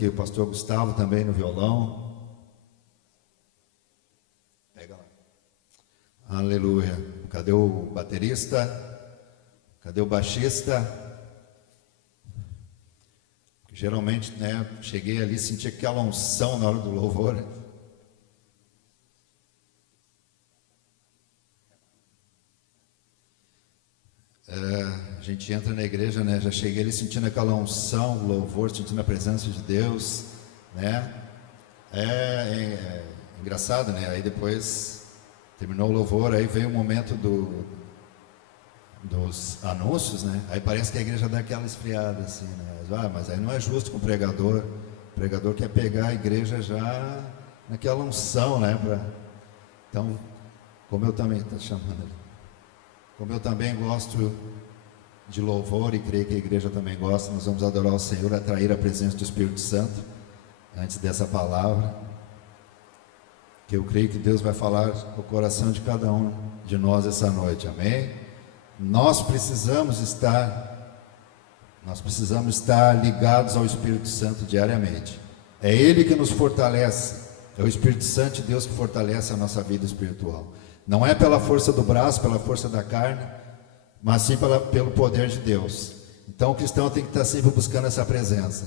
aqui o pastor Gustavo também no violão. Pega lá. Aleluia. Cadê o baterista? Cadê o baixista? Geralmente, né, cheguei ali, senti aquela unção na hora do louvor. A gente entra na igreja, né? Já cheguei ali sentindo aquela unção, louvor, sentindo a presença de Deus, né? É engraçado, né? Aí depois terminou o louvor, aí veio o momento dos anúncios, né? Aí parece que a igreja dá aquela esfriada, assim, né? Mas aí não é justo com o pregador. O pregador quer pegar a igreja já naquela unção, né? Então, como eu também estou chamando ali. Como eu também gosto de louvor e creio que a igreja também gosta, nós vamos adorar o Senhor, atrair a presença do Espírito Santo antes dessa palavra, que eu creio que Deus vai falar no coração de cada um de nós essa noite, amém? Nós precisamos estar ligados ao Espírito Santo diariamente. É Ele que nos fortalece, é o Espírito Santo de Deus que fortalece a nossa vida espiritual. Não é pela força do braço, pela força da carne, mas sim pelo poder de Deus. Então o cristão tem que estar sempre buscando essa presença,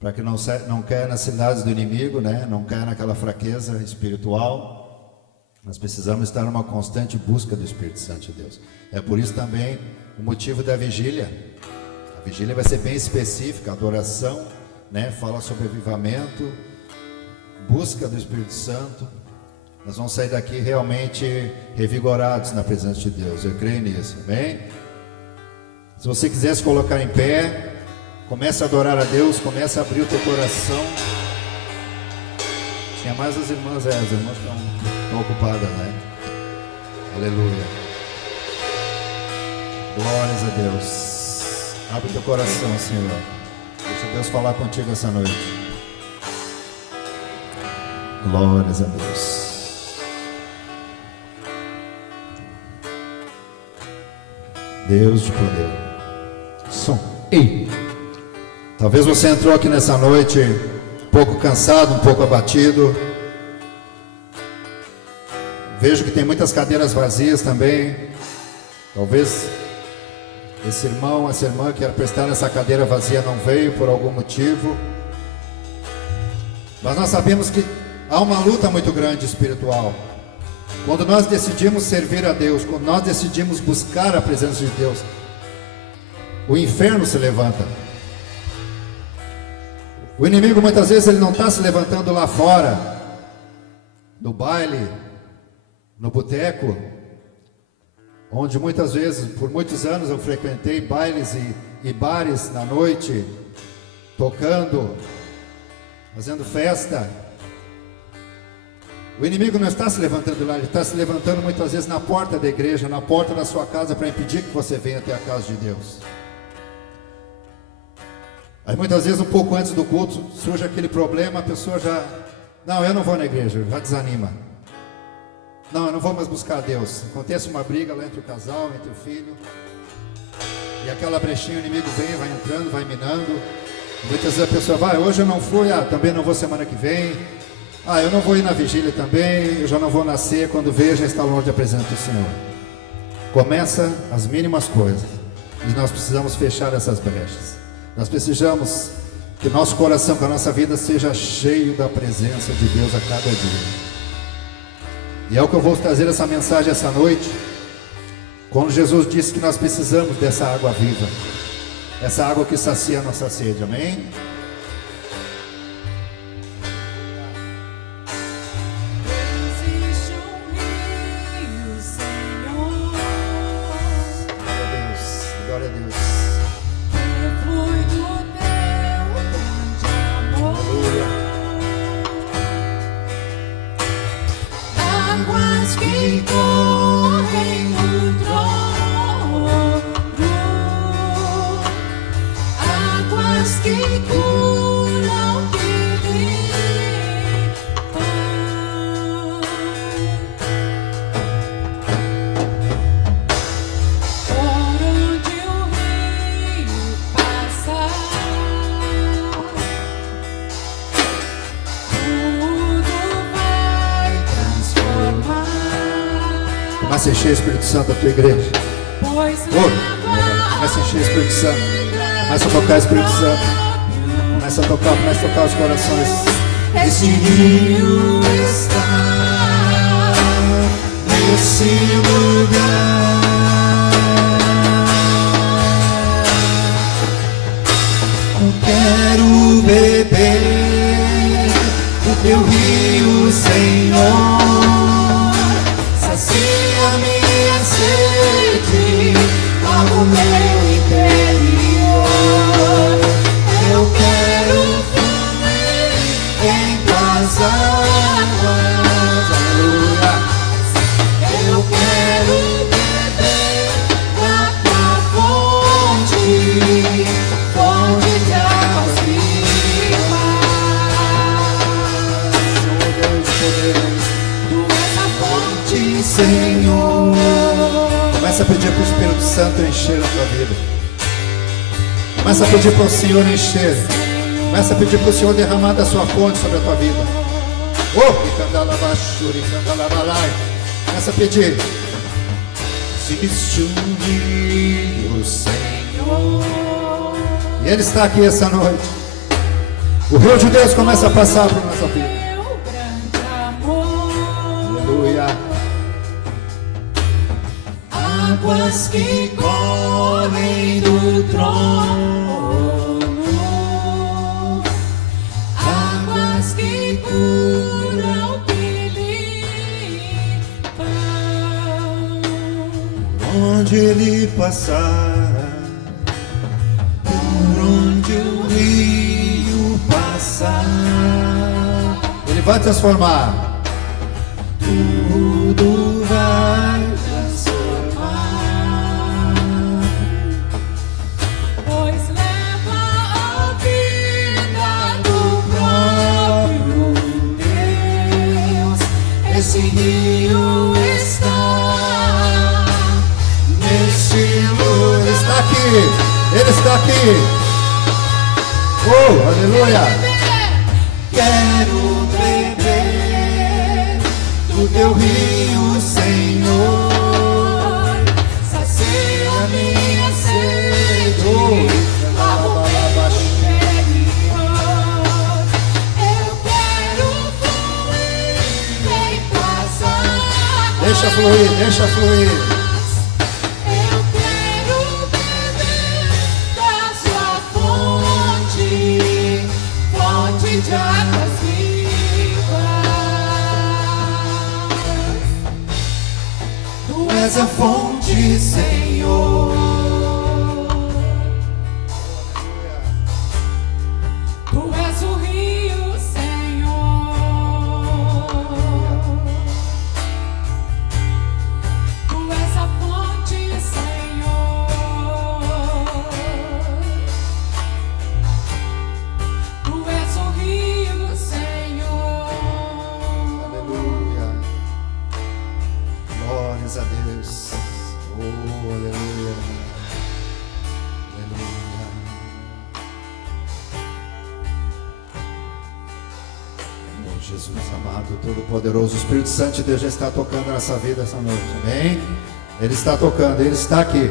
para que não caia nas ciladas do inimigo, né? Não caia naquela fraqueza espiritual. Nós precisamos estar numa constante busca do Espírito Santo de Deus. É por isso também o motivo da vigília. A vigília vai ser bem específica, adoração, né? Fala sobre avivamento, busca do Espírito Santo. Nós vamos sair daqui realmente revigorados na presença de Deus. Eu creio nisso, amém? Se você quiser se colocar em pé, comece a adorar a Deus, comece a abrir o teu coração. Tinha mais as irmãs estão ocupadas, né? Aleluia. Glórias a Deus. Abre o teu coração, Senhor. Deixa Deus falar contigo essa noite. Glórias a Deus. Deus de poder. Som. Ei. Talvez você entrou aqui nessa noite um pouco cansado, um pouco abatido. Vejo que tem muitas cadeiras vazias também. Talvez esse irmão, essa irmã que era para estar nessa cadeira vazia não veio por algum motivo. Mas nós sabemos que há uma luta muito grande espiritual. Quando nós decidimos servir a Deus, quando nós decidimos buscar a presença de Deus, o inferno se levanta. O inimigo muitas vezes ele não está se levantando lá fora, no baile, no boteco, onde muitas vezes, por muitos anos eu frequentei bailes e bares na noite, tocando, fazendo festa. O inimigo não está se levantando lá, ele está se levantando muitas vezes na porta da igreja, na porta da sua casa, para impedir que você venha até a casa de Deus. Aí muitas vezes um pouco antes do culto surge aquele problema, a pessoa já, não, eu não vou na igreja, já desanima. Não, eu não vou mais buscar Deus. Acontece uma briga lá entre o casal, entre o filho, e aquela brechinha, o inimigo vem, vai entrando, vai minando. Muitas vezes a pessoa vai, hoje eu não fui, também não vou semana que vem. Eu não vou ir na vigília também, eu já não vou nascer, quando veio já está longe da presença do Senhor. Começa as mínimas coisas, e nós precisamos fechar essas brechas. Nós precisamos que o nosso coração, que a nossa vida seja cheio da presença de Deus a cada dia. E é o que eu vou trazer essa mensagem essa noite, quando Jesus disse que nós precisamos dessa água viva, essa água que sacia a nossa sede, amém? Que Começa a encher o Espírito Santo a tua igreja. Começa a encher o Espírito Santo. Começa a tocar o Espírito Santo. Começa a tocar os corações. Este rio está nesse lugar. Eu quero beber do teu rio, Senhor. Sacia minha sede ao meu interior. Eu quero fluir em tuas águas, aleluia. Eu quero beber da tua fonte, fonte de águas vivas. Tu és a fonte, Senhor. Começa a pedir para o Espírito Santo encher a tua vida. Começa a pedir para o Senhor encher. Começa a pedir para o Senhor derramar da sua fonte sobre a tua vida. Começa a pedir. Existe um rio, Senhor. E Ele está aqui essa noite. O rio de Deus começa a passar por nossa vida. Aleluia. Águas que correm do trono, águas que curam, que limpam. Onde ele passar, por onde o rio passar, Ele vai transformar. tudo vai transformar. Pois leva a vida do próprio Deus. Esse rio está neste lugar. Ele está aqui. Ele está aqui. Oh, aleluia. Quero beber do teu rio, Senhor. Sacia minha sede ao meu interior. Eu quero fluir em tuas águas. Deixa fluir, deixa fluir. Eu quero beber da sua fonte, fonte de águas vivas. Tu és a fonte, Senhor. Tu és o rio, Senhor. Tu és a fonte, Senhor. Tu és o rio, Senhor. Aleluia. Glórias a Deus. Oh, aleluia. Aleluia. Oh, Jesus amado, Todo-Poderoso, o Espírito Santo de Deus já está tocando nessa vida essa noite. Amém? Ele está tocando, Ele está aqui.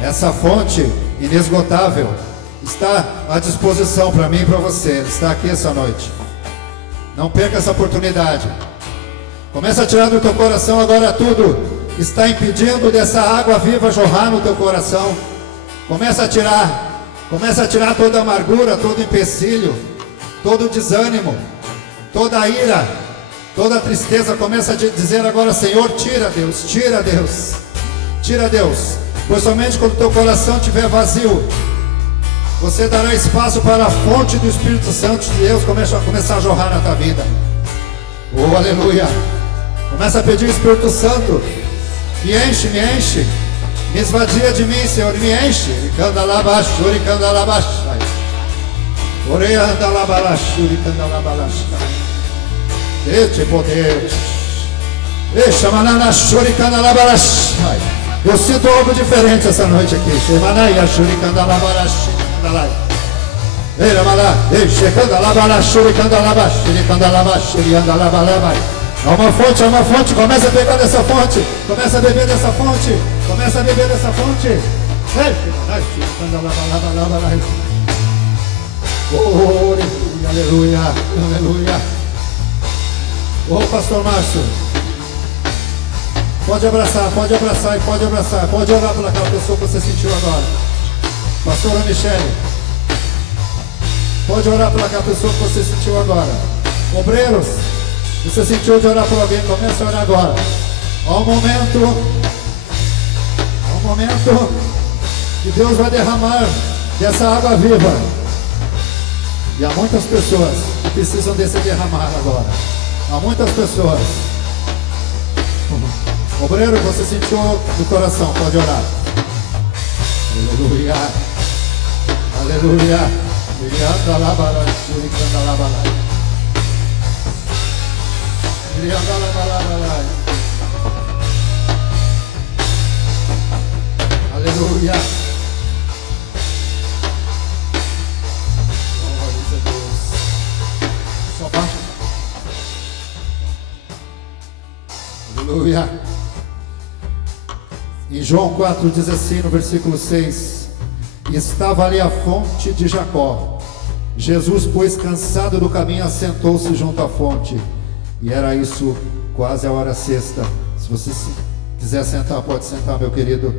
Essa fonte inesgotável está à disposição para mim e para você. Ele está aqui essa noite. Não perca essa oportunidade. Começa a tirar do teu coração agora tudo que está impedindo dessa água viva jorrar no teu coração. Começa a tirar toda a amargura, todo empecilho, todo o desânimo, toda a ira, toda a tristeza. Começa a dizer agora: Senhor, tira Deus, tira Deus, tira Deus. Pois somente quando o teu coração estiver vazio, você dará espaço para a fonte do Espírito Santo de Deus começar a jorrar na tua vida. Oh, aleluia. Começa a pedir, Espírito Santo, me enche, me esvadia de mim, Senhor, me enche. Este poder. Eu sinto algo diferente essa noite aqui. há uma fonte, começa a pegar dessa fonte, começa a beber dessa fonte, começa a beber dessa fonte. Oh, aleluia, aleluia. Oh, pastor Márcio, pode abraçar e pode abraçar, pode orar pela aquela pessoa que você sentiu agora. Pastora Michele, pode orar pela aquela pessoa que você sentiu agora. Obreiros, você sentiu de orar por alguém, comece a orar agora. Há um momento que Deus vai derramar dessa água viva. E há muitas pessoas que precisam desse derramar agora. Há muitas pessoas. Obreiro, você sentiu do coração, pode orar. Aleluia. Aleluia. Aleluia. Glória a Deus. Só baixa. Aleluia. Em João 4 diz assim no versículo 6: estava ali a fonte de Jacó. Jesus, pois, cansado do caminho, assentou-se junto à fonte. E era isso, quase a hora sexta. Se você quiser sentar, pode sentar, meu querido.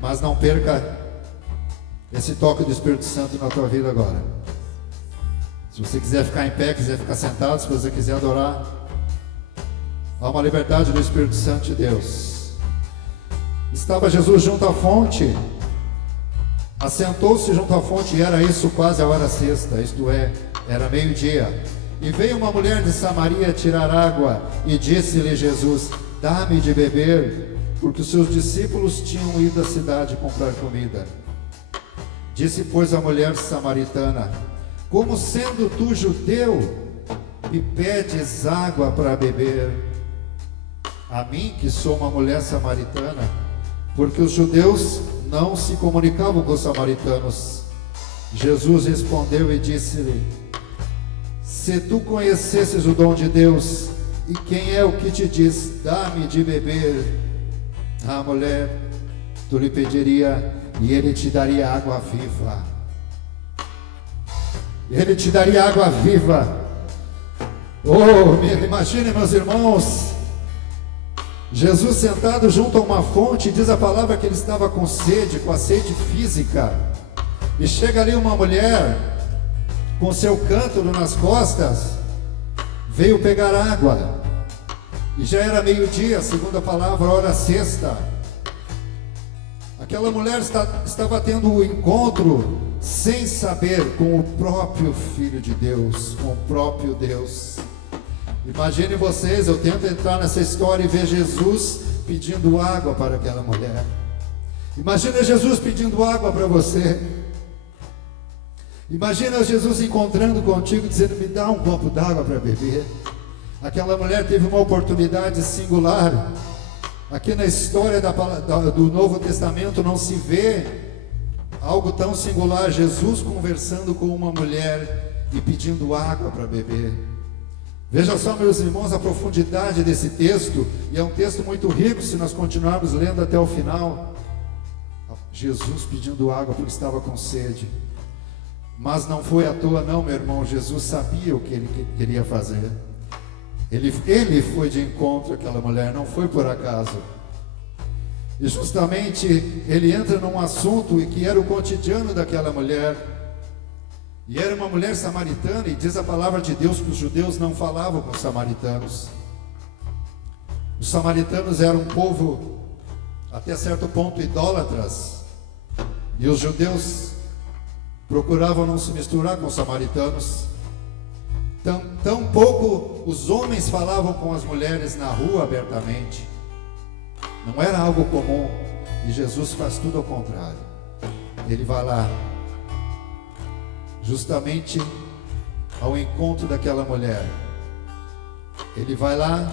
Mas não perca esse toque do Espírito Santo na tua vida agora. Se você quiser ficar em pé, quiser ficar sentado, se você quiser adorar, há uma liberdade do Espírito Santo de Deus. Estava Jesus junto à fonte. Assentou-se junto à fonte, e era isso quase a hora sexta, isto é, era meio-dia. E veio uma mulher de Samaria tirar água, e disse-lhe Jesus: dá-me de beber, porque os seus discípulos tinham ido à cidade comprar comida. Disse, pois, a mulher samaritana: como sendo tu judeu, me pedes água para beber, a mim que sou uma mulher samaritana? Porque os judeus não se comunicavam com os samaritanos. Jesus respondeu e disse-lhe: se tu conhecesses o dom de Deus, e quem é o que te diz, dá-me de beber, a mulher, tu lhe pediria, e ele te daria água viva. Ele te daria água viva. Oh, imagine, meus irmãos, Jesus sentado junto a uma fonte, diz a palavra que ele estava com sede, com a sede física, e chega ali uma mulher com seu cântaro nas costas, veio pegar água, e já era meio-dia, segundo a palavra, hora sexta. Aquela mulher estava tendo um encontro sem saber com o próprio Filho de Deus, com o próprio Deus. Imagine vocês, eu tento entrar nessa história e ver Jesus pedindo água para aquela mulher. Imagina Jesus pedindo água para você. Imagina Jesus encontrando contigo, dizendo: me dá um copo d'água para beber. Aquela mulher teve uma oportunidade singular. Aqui na história do Novo Testamento não se vê algo tão singular. Jesus conversando com uma mulher e pedindo água para beber. Veja só, meus irmãos, a profundidade desse texto. E é um texto muito rico se nós continuarmos lendo até o final. Jesus pedindo água porque estava com sede. Mas não foi à toa não, meu irmão. Jesus sabia o que ele queria fazer. Ele foi de encontro àquela mulher, não foi por acaso. E justamente ele entra num assunto que era o cotidiano daquela mulher. E era uma mulher samaritana, e diz a palavra de Deus que os judeus não falavam com os samaritanos. Os samaritanos eram um povo, até certo ponto, idólatras. E os judeus procuravam não se misturar com os samaritanos. Tampouco os homens falavam com as mulheres na rua abertamente. Não era algo comum. E Jesus faz tudo ao contrário. Ele vai lá, justamente ao encontro daquela mulher. Ele vai lá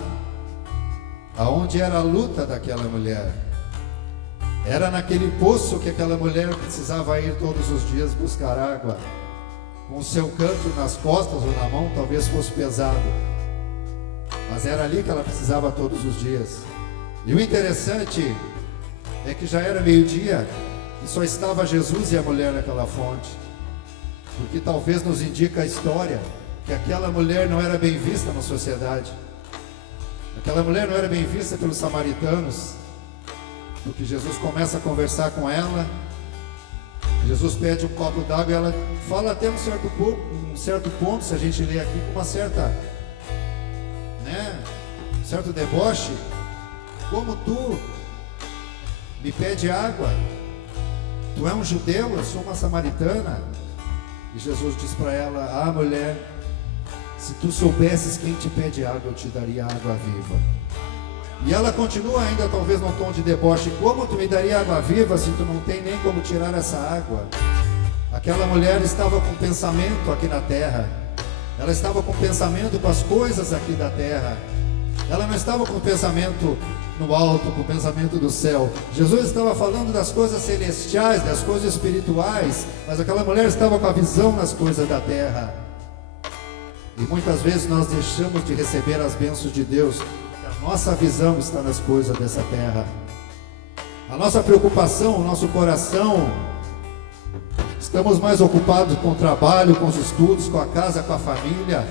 aonde era a luta daquela mulher. Era naquele poço que aquela mulher precisava ir todos os dias buscar água. Com o seu cântaro nas costas ou na mão, talvez fosse pesado. mas era ali que ela precisava todos os dias. E o interessante é que já era meio-dia e só estava Jesus e a mulher naquela fonte, porque talvez nos indica a história que aquela mulher não era bem vista na sociedade. Aquela mulher não era bem vista pelos samaritanos, porque Jesus começa a conversar com ela. Jesus pede um copo d'água e ela fala até um certo ponto, se a gente ler aqui, com uma certa, certo deboche: como tu me pede água? Tu é um judeu, eu sou uma samaritana. E Jesus diz para ela: ah, mulher, se tu soubesses quem te pede água, eu te daria água viva. E ela continua ainda, talvez num tom de deboche: como tu me daria água viva se tu não tem nem como tirar essa água? Aquela mulher estava com pensamento aqui na terra. Ela estava com pensamento com as coisas aqui da terra. Ela não estava com pensamento no alto, com pensamento do céu. Jesus estava falando das coisas celestiais, das coisas espirituais, mas aquela mulher estava com a visão nas coisas da terra. E muitas vezes nós deixamos de receber as bênçãos de Deus. Nossa visão está nas coisas dessa terra. A nossa preocupação, o nosso coração, estamos mais ocupados com o trabalho, com os estudos, com a casa, com a família,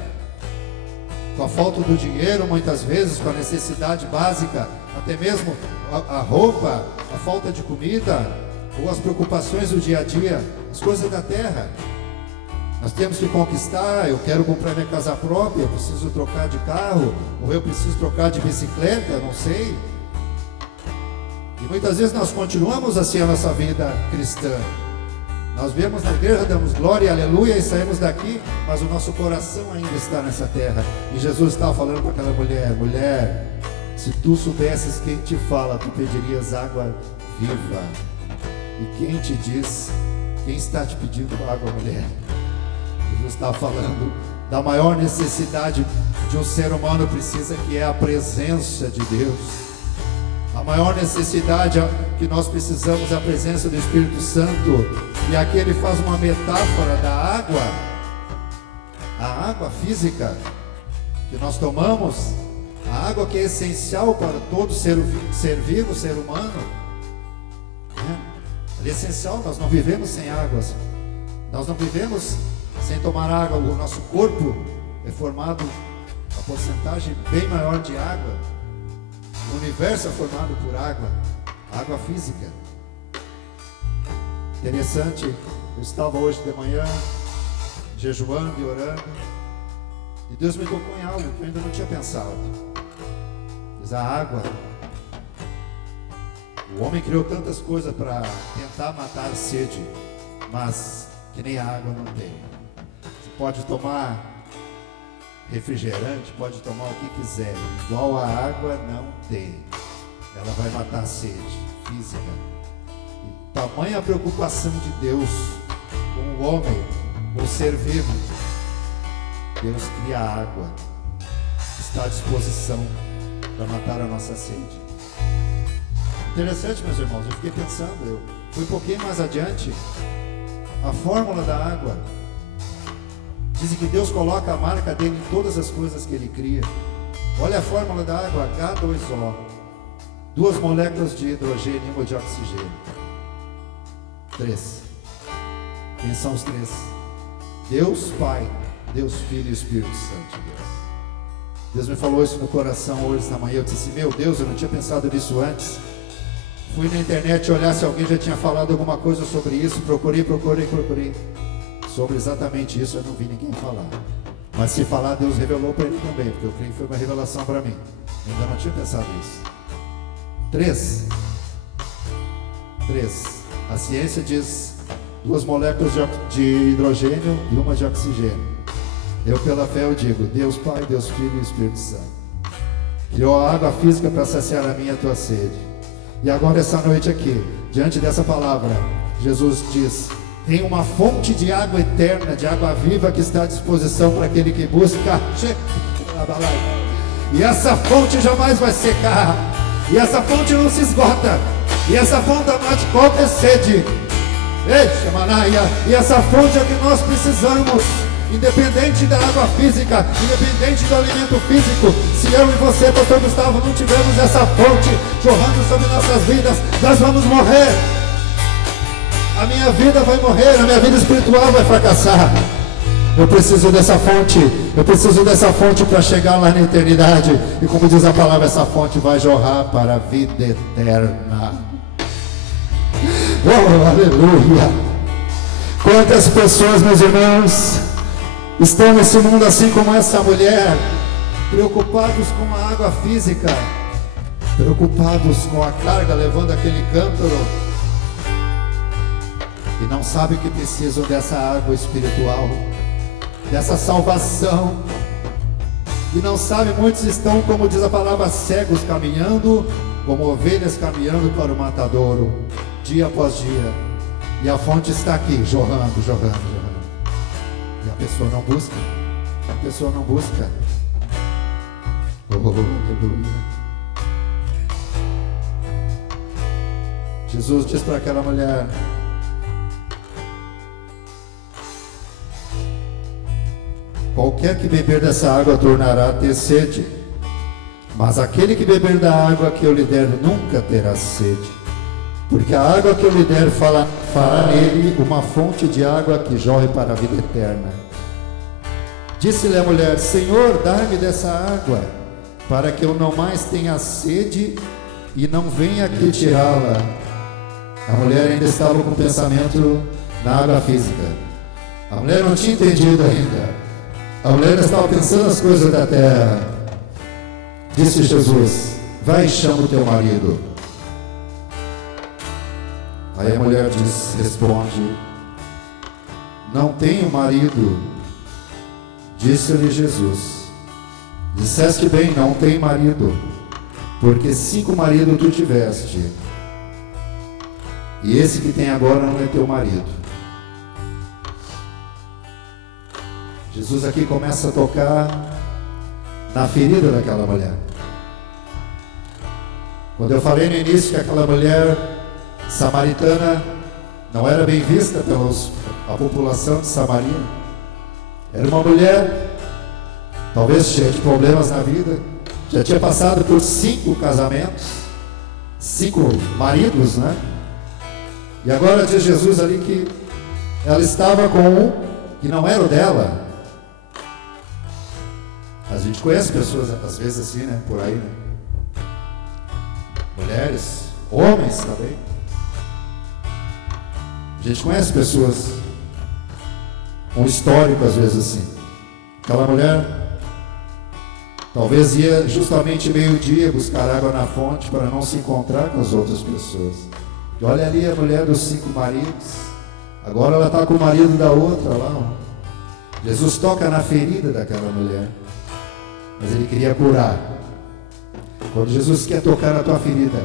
com a falta do dinheiro, muitas vezes, com a necessidade básica, até mesmo a roupa, a falta de comida, ou as preocupações do dia a dia, as coisas da terra. Nós temos que conquistar. Eu quero comprar minha casa própria, eu preciso trocar de carro, ou eu preciso trocar de bicicleta, não sei. E muitas vezes nós continuamos assim a nossa vida cristã. Nós vemos na igreja, damos glória e aleluia e saímos daqui, mas o nosso coração ainda está nessa terra. E Jesus estava falando para aquela mulher: mulher, se tu soubesses quem te fala, tu pedirias água viva. E quem te diz, quem está te pedindo água, mulher? Jesus está falando da maior necessidade de um ser humano precisa, que é a presença de Deus. A maior necessidade que nós precisamos é a presença do Espírito Santo. E aqui ele faz uma metáfora da água, a água física que nós tomamos, a água que é essencial para todo ser vivo, ser humano. Ela é essencial, nós não vivemos sem água. Nós não vivemos sem tomar água. O nosso corpo é formado, a porcentagem bem maior de água. O universo é formado por água, água física. Interessante, eu estava hoje de manhã jejuando e orando, e Deus me tocou em algo que eu ainda não tinha pensado. Diz: a água. O homem criou tantas coisas para tentar matar a sede, mas que nem a água não tem. Você pode tomar refrigerante, pode tomar o que quiser, igual a água não tem. Ela vai matar a sede física. E tamanha a preocupação de Deus com o homem, com o ser vivo. Deus cria a água, está à disposição para matar a nossa sede. Interessante, meus irmãos, eu fiquei pensando, eu fui um pouquinho mais adiante. A fórmula da água, dizem que Deus coloca a marca dele em todas as coisas que ele cria. Olha a fórmula da água: H2O, 2 moléculas de hidrogênio e uma de oxigênio. 3. Quem são os 3? Deus Pai, Deus Filho e Espírito Santo de Deus. Deus me falou isso no coração hoje, esta manhã. Eu disse: meu Deus, eu não tinha pensado nisso antes. Fui na internet olhar se alguém já tinha falado alguma coisa sobre isso. Procurei sobre exatamente isso, eu não vi ninguém falar. Mas se falar, Deus revelou para ele também, porque eu creio que foi uma revelação para mim. Eu ainda não tinha pensado nisso. 3. A ciência diz 2 moléculas de hidrogênio e uma de oxigênio. Eu, pela fé, eu digo: Deus Pai, Deus Filho e Espírito Santo criou a água física para saciar a minha e a tua sede. E agora, essa noite aqui, diante dessa palavra, Jesus diz: tem uma fonte de água eterna, de água viva, que está à disposição para aquele que busca. E essa fonte jamais vai secar. E essa fonte não se esgota. E essa fonte mate qualquer sede. E essa fonte é que nós precisamos. independente da água física, independente do alimento físico. Se eu e você, pastor Gustavo, não tivermos essa fonte jorrando sobre nossas vidas, nós vamos morrer. A minha vida vai morrer, a minha vida espiritual vai fracassar. Eu preciso dessa fonte para chegar lá na eternidade. E como diz a palavra, essa fonte vai jorrar para a vida eterna. Oh, aleluia! Quantas pessoas, meus irmãos, estão nesse mundo assim como essa mulher, preocupados com a água física, preocupados com a carga, levando aquele cântaro, e não sabem que precisam dessa água espiritual, dessa salvação. E não sabem, muitos estão, como diz a palavra, cegos, caminhando como ovelhas caminhando para o matadouro, dia após dia. E a fonte está aqui, jorrando. E a pessoa não busca. Oh, aleluia. Jesus diz para aquela mulher: qualquer que beber dessa água tornará a ter sede, mas aquele que beber da água que eu lhe der nunca terá sede, porque a água que eu lhe der fará nele uma fonte de água que jorre para a vida eterna. Disse-lhe a mulher: Senhor, dá-me dessa água, para que eu não mais tenha sede e não venha aqui tirá-la. A mulher ainda estava com o pensamento na água física. A mulher não tinha entendido ainda. A mulher estava pensando nas coisas da terra. Disse Jesus: vai e chama o teu marido. Aí a mulher responde: não tenho marido. Disse-lhe Jesus: disseste bem, não tem marido, porque 5 maridos tu tiveste, e esse que tem agora não é teu marido. Jesus aqui começa a tocar na ferida daquela mulher. Quando eu falei no início que aquela mulher samaritana não era bem vista pela população de Samaria, era uma mulher talvez cheia de problemas na vida, já tinha passado por 5 casamentos, 5 maridos, né? E agora diz Jesus ali que ela estava com um que não era o dela. A gente conhece pessoas às vezes assim, né? Por aí, né? Mulheres, homens também. A gente conhece pessoas com histórico às vezes assim. Aquela mulher talvez ia justamente meio-dia buscar água na fonte para não se encontrar com as outras pessoas. E olha ali a mulher dos 5 maridos. Agora ela está com o marido da outra lá. Ó. Jesus toca na ferida daquela mulher, mas ele queria curar. Quando Jesus quer tocar na tua ferida,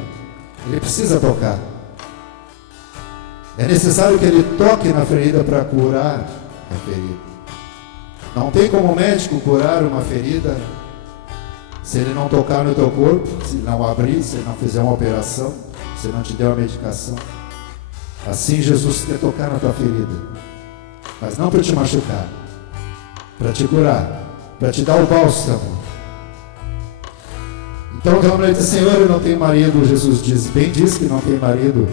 ele precisa tocar. É necessário que ele toque na ferida para curar a ferida. Não tem como o médico curar uma ferida se ele não tocar no teu corpo, se não abrir, se não fizer uma operação, se não te der uma medicação. Assim Jesus quer tocar na tua ferida, mas não para te machucar, para te curar, para te dar o bálsamo. Então aquela mulher diz: Senhor, eu não tenho marido. Jesus diz: bem diz que não tem marido.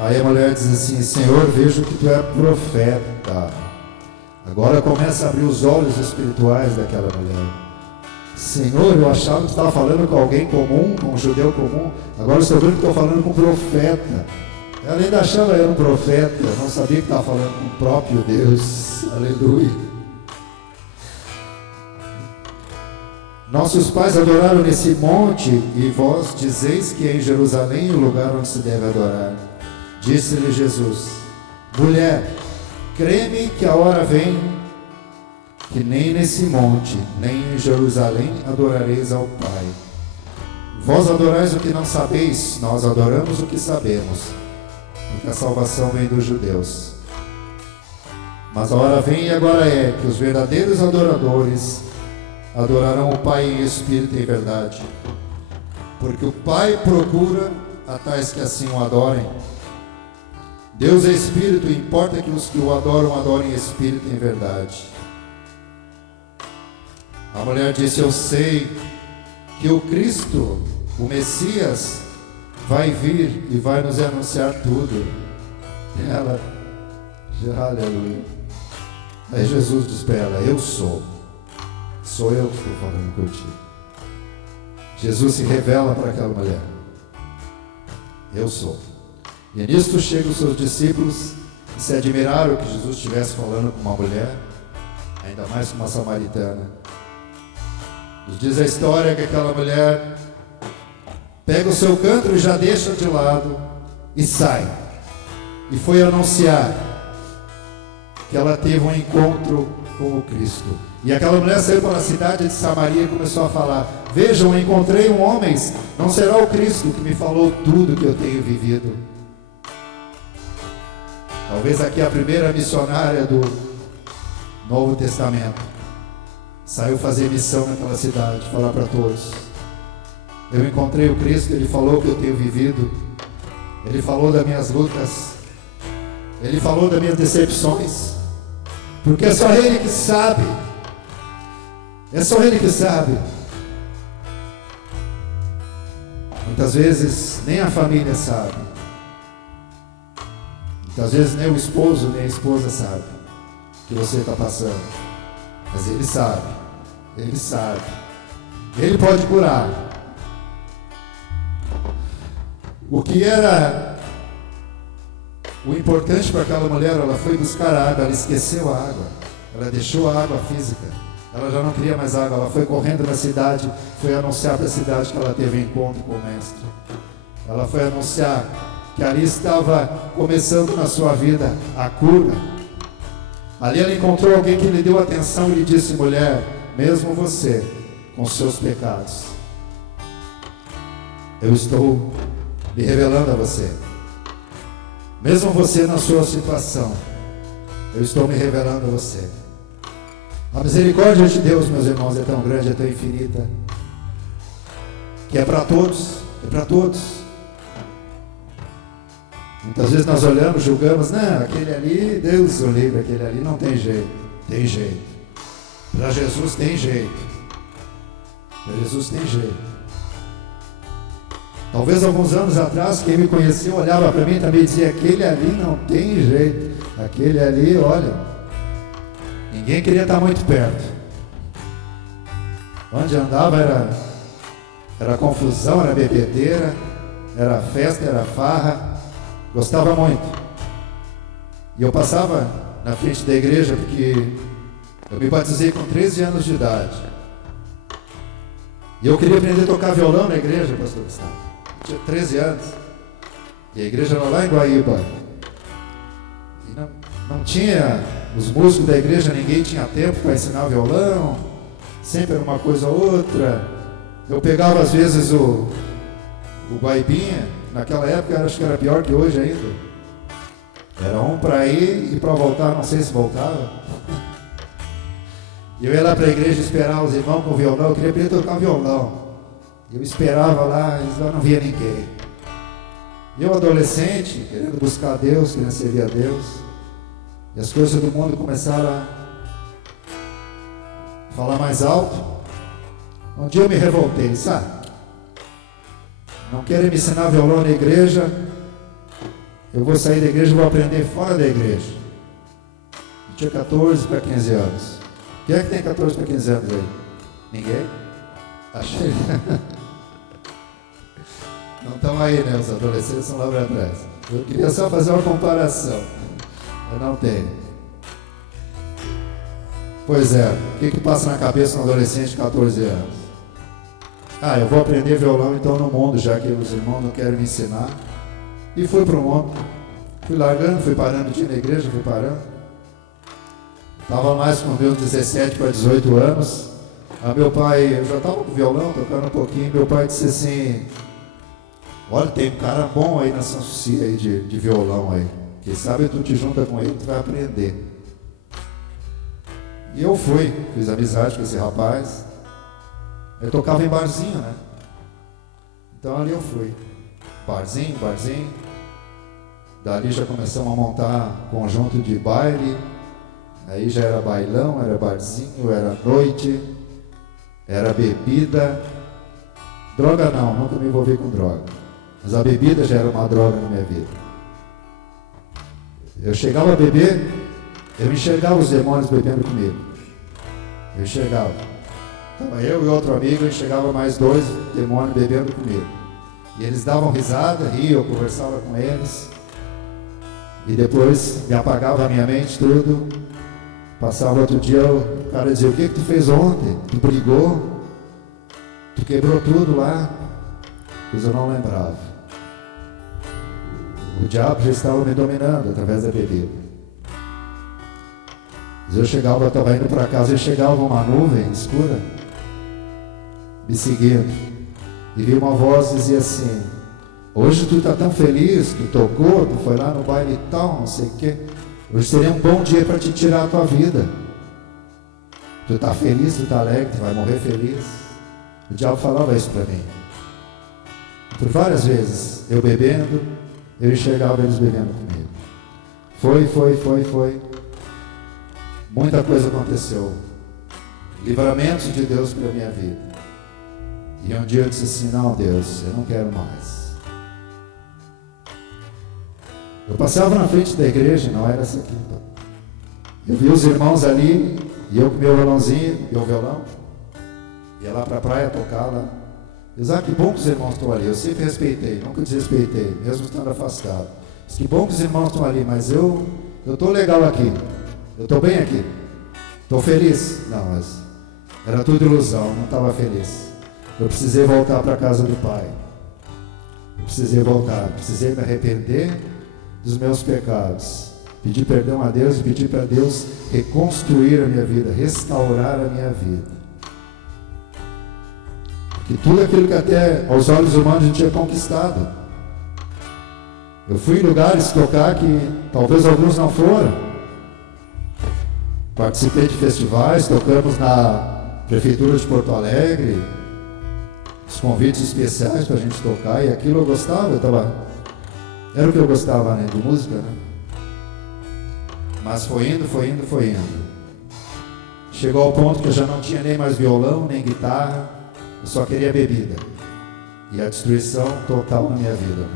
Aí a mulher diz assim: Senhor, vejo que tu é profeta. Agora começa a abrir os olhos espirituais daquela mulher. Senhor, eu achava que estava falando com alguém comum, com um judeu comum. Agora estou vendo que estou falando com um profeta. Ela ainda achava que era um profeta, não sabia que estava falando com o próprio Deus. Aleluia. Nossos pais adoraram nesse monte, e vós dizeis que é em Jerusalém o lugar onde se deve adorar. Disse-lhe Jesus: mulher, crê-me que a hora vem, que nem nesse monte, nem em Jerusalém adorareis ao Pai. Vós adorais o que não sabeis, nós adoramos o que sabemos, porque a salvação vem dos judeus. Mas a hora vem e agora é, que os verdadeiros adoradores adorarão o Pai em espírito e em verdade, porque o Pai procura a tais que assim o adorem. Deus é espírito, e importa que os que o adoram, adorem em espírito e em verdade. A mulher disse: eu sei que o Cristo, o Messias, vai vir e vai nos anunciar tudo. Ela, aleluia. Aí Jesus diz para ela: eu sou eu que estou falando contigo. Jesus se revela para aquela mulher: eu sou. E nisto chegam os seus discípulos e se admiraram que Jesus estivesse falando com uma mulher, ainda mais com uma samaritana. Nos diz a história que aquela mulher pega o seu cântaro e já deixa de lado e sai. E foi anunciar que ela teve um encontro com o Cristo. E aquela mulher saiu para a cidade de Samaria e começou a falar: vejam, encontrei um homem, não será o Cristo que me falou tudo que eu tenho vivido. Talvez aqui a primeira missionária do Novo Testamento saiu fazer missão naquela cidade, falar para todos: eu encontrei o Cristo, Ele falou o que eu tenho vivido, Ele falou das minhas lutas, Ele falou das minhas decepções, porque é só Ele que sabe, é só Ele que sabe. Muitas vezes nem a família sabe, muitas vezes nem o esposo nem a esposa sabe o que você está passando, mas Ele sabe, Ele sabe, Ele pode curar. O que era o importante para aquela mulher, ela foi buscar água, ela esqueceu a água, ela deixou a água física, ela já não queria mais água, ela foi correndo na cidade, foi anunciar para a cidade que ela teve um encontro com o Mestre. Ela foi anunciar que ali estava começando na sua vida a cura. Ali ela encontrou alguém que lhe deu atenção e lhe disse: mulher, mesmo você com seus pecados, eu estou me revelando a você. Mesmo você na sua situação, eu estou me revelando a você. A misericórdia de Deus, meus irmãos, é tão grande, é tão infinita, que é para todos, é para todos. Muitas vezes nós olhamos, julgamos: não, aquele ali, Deus o livre, aquele ali não tem jeito. Tem jeito. Para Jesus tem jeito. Para Jesus tem jeito. Talvez alguns anos atrás, quem me conheceu olhava para mim e também dizia: aquele ali não tem jeito. Aquele ali, olha, ninguém queria estar muito perto. Onde andava era confusão, era bebedeira, era festa, era farra. Gostava muito. E eu passava na frente da igreja porque eu me batizei com 13 anos de idade. E eu queria aprender a tocar violão na igreja, pastor Gustavo. Eu tinha 13 anos. E a igreja era lá em Guaíba. E não tinha, os músicos da igreja, ninguém tinha tempo para ensinar violão. Sempre era uma coisa ou outra. Eu pegava às vezes o Guaibinha. Naquela época acho que era pior que hoje ainda. Era um para ir e para voltar, não sei se voltava. E eu ia lá para a igreja esperar os irmãos com violão. Eu queria aprender a tocar violão. Eu esperava lá, e lá não via ninguém. E eu, adolescente, querendo buscar a Deus, querendo servir a Deus. E as coisas do mundo começaram a falar mais alto. Um dia eu me revoltei, sabe? Não querem me ensinar violão na igreja, eu vou sair da igreja e vou aprender fora da igreja. Eu tinha 14 para 15 anos. Quem é que tem 14 para 15 anos aí? Ninguém? Achei. Não estão aí, né? Os adolescentes estão lá para trás. Eu queria só fazer uma comparação. Eu não tenho. Pois é, o que passa na cabeça de um adolescente de 14 anos? Eu vou aprender violão então no mundo, já que os irmãos não querem me ensinar. E fui para o mundo. Fui largando, fui parando de ir na igreja, fui parando. Estava mais com meus 17 para 18 anos. Meu pai, eu já estava com violão, tocando um pouquinho. Meu pai disse assim: olha, tem um cara bom aí na São Suci aí de violão aí. Quem sabe tu te junta com ele, tu vai aprender. E eu fui, fiz amizade com esse rapaz. Eu tocava em barzinho, né? Então ali eu fui. Barzinho. Dali já começamos a montar conjunto de baile. Aí já era bailão, era barzinho, era noite, era bebida. Droga não, nunca me envolvi com droga. Mas a bebida já era uma droga na minha vida. Eu chegava a beber, eu enxergava os demônios bebendo comigo. Eu enxergava. Estava eu e outro amigo, eu enxergava mais 2 demônios bebendo comigo. E eles davam risada, riam, eu conversava com eles. E depois me apagava a minha mente tudo. Passava outro dia, o cara dizia: o que tu fez ontem? Tu brigou? Tu quebrou tudo lá? Pois eu não lembrava. O diabo já estava me dominando através da bebida. Mas eu chegava, eu estava indo para casa e chegava uma nuvem escura me seguindo. E vi uma voz que dizia assim: hoje tu está tão feliz, tu tocou, tu foi lá no baile e tal, não sei o quê. Hoje seria um bom dia para te tirar a tua vida. Tu está feliz, tu está alegre, tu vai morrer feliz. O diabo falava isso para mim. Por várias vezes, eu bebendo, eu enxergava eles bebendo comigo. Foi. Muita coisa aconteceu. Livramentos de Deus para a minha vida. E um dia eu disse assim: não, Deus, eu não quero mais. Eu passava na frente da igreja, não era essa aqui. Eu vi os irmãos ali, e eu com meu violãozinho, meu violão, ia lá para a praia tocar lá. Eu disse: que bom que os irmãos estão ali. Eu sempre respeitei, nunca desrespeitei, mesmo estando afastado. Disse: que bom que os irmãos estão ali, mas eu estou legal aqui. Eu estou bem aqui. Estou feliz. Não, mas era tudo ilusão, não estava feliz. Eu precisei voltar para a casa do Pai. Eu precisei voltar, precisei me arrepender dos meus pecados. Pedir perdão a Deus e pedir para Deus reconstruir a minha vida, restaurar a minha vida. Que tudo aquilo que até aos olhos humanos a gente tinha conquistado. Eu fui em lugares tocar que talvez alguns não foram. Participei de festivais, tocamos na Prefeitura de Porto Alegre, os convites especiais para a gente tocar, e aquilo eu gostava, era o que eu gostava, né, de música, né? Mas foi indo. Chegou ao ponto que eu já não tinha nem mais violão, nem guitarra, eu só queria bebida. E a destruição total na minha vida.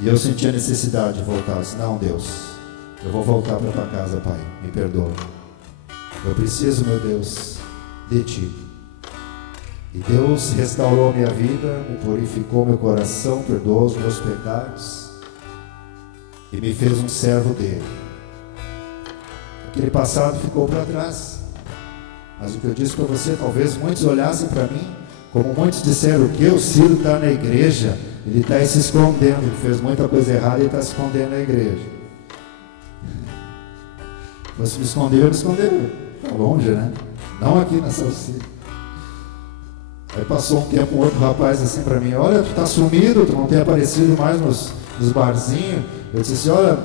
E eu senti a necessidade de voltar. Eu disse: não, Deus, eu vou voltar para tua casa, Pai, me perdoa. Eu preciso, meu Deus, de Ti. E Deus restaurou minha vida, me purificou meu coração, perdoou os meus pecados e me fez um servo dele. Aquele passado ficou para trás. Mas o que eu disse para você, talvez muitos olhassem para mim, como muitos disseram: o que? O Ciro está na igreja, ele está se escondendo, ele fez muita coisa errada e está se escondendo na igreja. Se me esconder, eu me esconder. Está longe, né? Não aqui na Salsicha. Aí passou um tempo, um outro rapaz assim para mim: olha, tu tá sumido, tu não tem aparecido mais nos barzinhos. Eu disse assim: olha,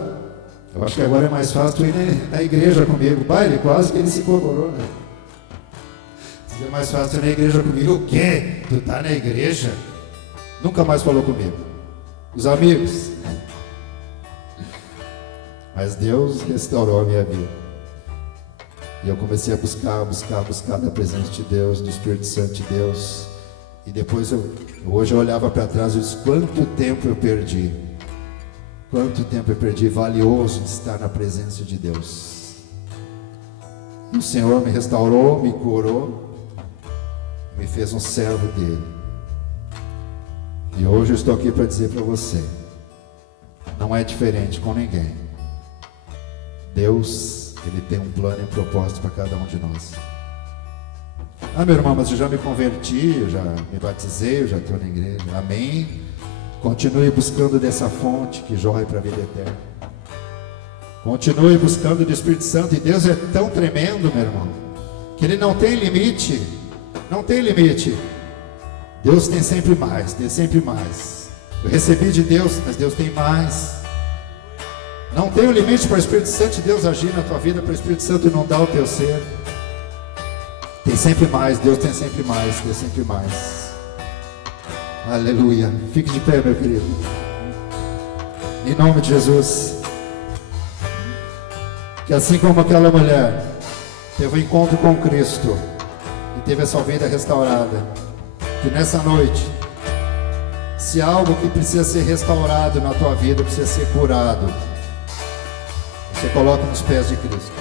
eu acho que agora é mais fácil tu ir na igreja comigo. Baile, quase que ele se incorporou, né? É mais fácil tu ir na igreja comigo. O quê? Tu tá na igreja? Nunca mais falou comigo. Os amigos. Mas Deus restaurou a minha vida. E eu comecei a buscar da presença de Deus, do Espírito Santo de Deus. E depois hoje eu olhava para trás e disse: quanto tempo eu perdi. Quanto tempo eu perdi, valioso de estar na presença de Deus. E o Senhor me restaurou, me curou, me fez um servo dele. E hoje eu estou aqui para dizer para você: não é diferente com ninguém. Deus, Ele tem um plano e um propósito para cada um de nós. Meu irmão, mas eu já me converti, eu já me batizei, eu já estou na igreja. Amém? Continue buscando dessa fonte que jorra para a vida eterna. Continue buscando do Espírito Santo. E Deus é tão tremendo, meu irmão, que Ele não tem limite. Não tem limite. Deus tem sempre mais, tem sempre mais. Eu recebi de Deus, mas Deus tem mais. Não tem um limite para o Espírito Santo de Deus agir na tua vida, para o Espírito Santo inundar o teu ser. Tem sempre mais, Deus tem sempre mais, tem sempre mais. Aleluia. Fique de pé, meu querido. Em nome de Jesus. Que assim como aquela mulher teve um encontro com Cristo e teve a sua vida restaurada, que nessa noite, se há algo que precisa ser restaurado na tua vida, precisa ser curado, você coloca nos pés de Cristo.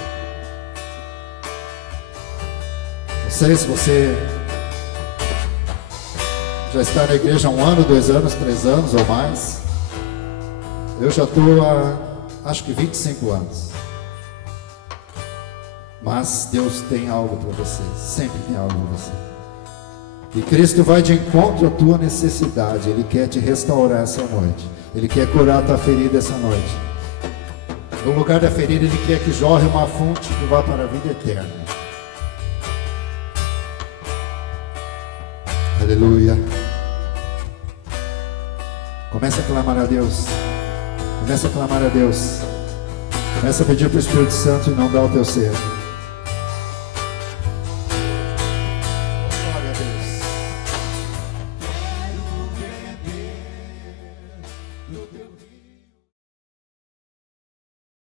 Não sei se você já está na igreja há 1 ano, 2 anos, 3 anos ou mais. Eu já estou há, acho que 25 anos. Mas Deus tem algo para você, sempre tem algo para você. E Cristo vai de encontro à tua necessidade. Ele quer te restaurar essa noite. Ele quer curar a tua ferida essa noite. No lugar da ferida, Ele quer que jorre uma fonte que vá para a vida eterna. Aleluia. Comece a clamar a Deus. Comece a clamar a Deus. Comece a pedir para o Espírito Santo inundar o teu ser. Glória a Deus. Quero beber do teu rio.